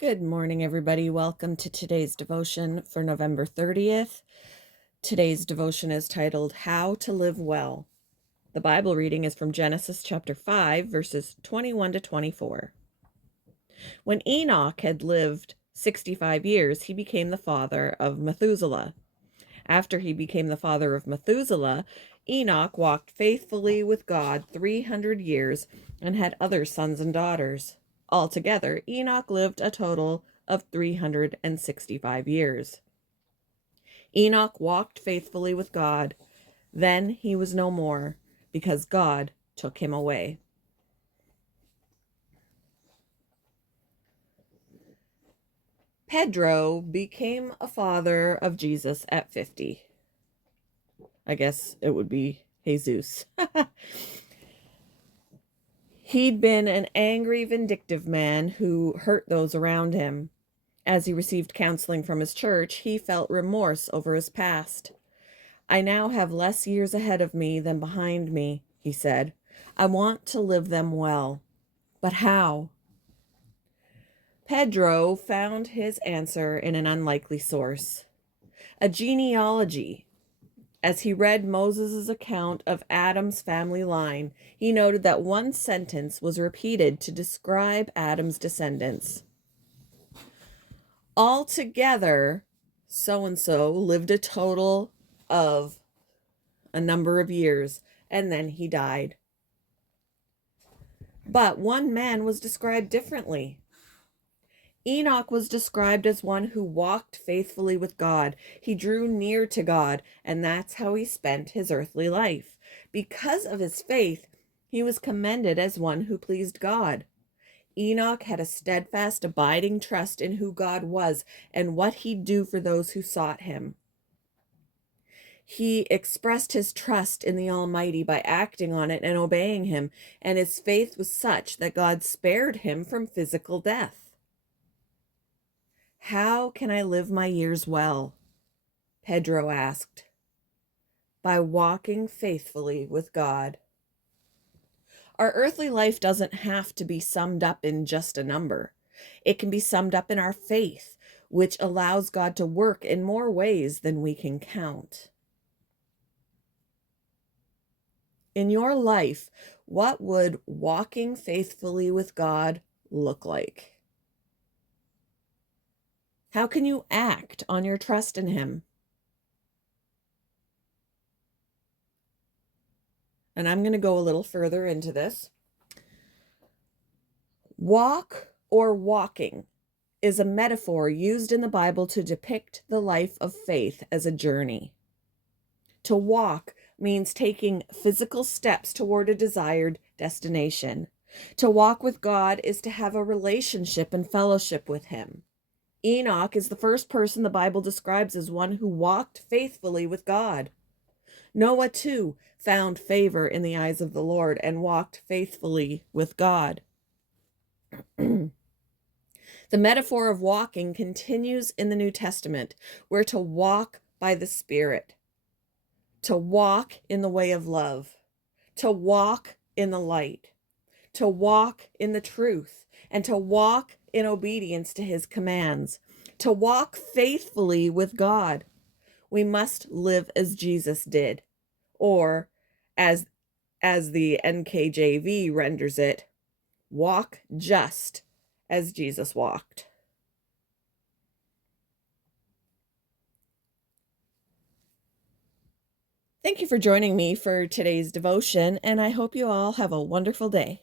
Good morning, everybody. Welcome to today's devotion for November 30th. Today's devotion is titled, How to Live Well. The Bible reading is from Genesis chapter 5, verses 21 to 24. When Enoch had lived 65 years, he became the father of Methuselah. After he became the father of Methuselah, Enoch walked faithfully with God 300 years and had other sons and daughters. Altogether, Enoch lived a total of 365 years. Enoch walked faithfully with God. Then he was no more, because God took him away. Pedro became a father of Jesus at 50. I guess it would be Jesus. He'd been an angry, vindictive man who hurt those around him. As he received counseling from his church, he felt remorse over his past. I now have less years ahead of me than behind me, he said. I want to live them well. But how? Pedro found his answer in an unlikely source, a genealogy. As he read Moses' account of Adam's family line, he noted that one sentence was repeated to describe Adam's descendants. Altogether, so-and-so lived a total of a number of years, and then he died. But one man was described differently. Enoch was described as one who walked faithfully with God. He drew near to God, and that's how he spent his earthly life. Because of his faith, he was commended as one who pleased God. Enoch had a steadfast, abiding trust in who God was and what he'd do for those who sought him. He expressed his trust in the Almighty by acting on it and obeying him, and his faith was such that God spared him from physical death. How can I live my years well? Pedro asked. By walking faithfully with God. Our earthly life doesn't have to be summed up in just a number. It can be summed up in our faith, which allows God to work in more ways than we can count. In your life, what would walking faithfully with God look like? How can you act on your trust in Him? And I'm going to go a little further into this. Walk or walking is a metaphor used in the Bible to depict the life of faith as a journey. To walk means taking physical steps toward a desired destination. To walk with God is to have a relationship and fellowship with Him. Enoch is the first person the Bible describes as one who walked faithfully with God. Noah, too, found favor in the eyes of the Lord and walked faithfully with God. The metaphor of walking continues in the New Testament. We're to walk by the Spirit, to walk in the way of love, to walk in the light, to walk in the truth, and to walk in obedience to His commands, to walk faithfully with God. We must live as Jesus did, or as the NKJV renders it, walk just as Jesus walked. Thank you for joining me for today's devotion, and I hope you all have a wonderful day.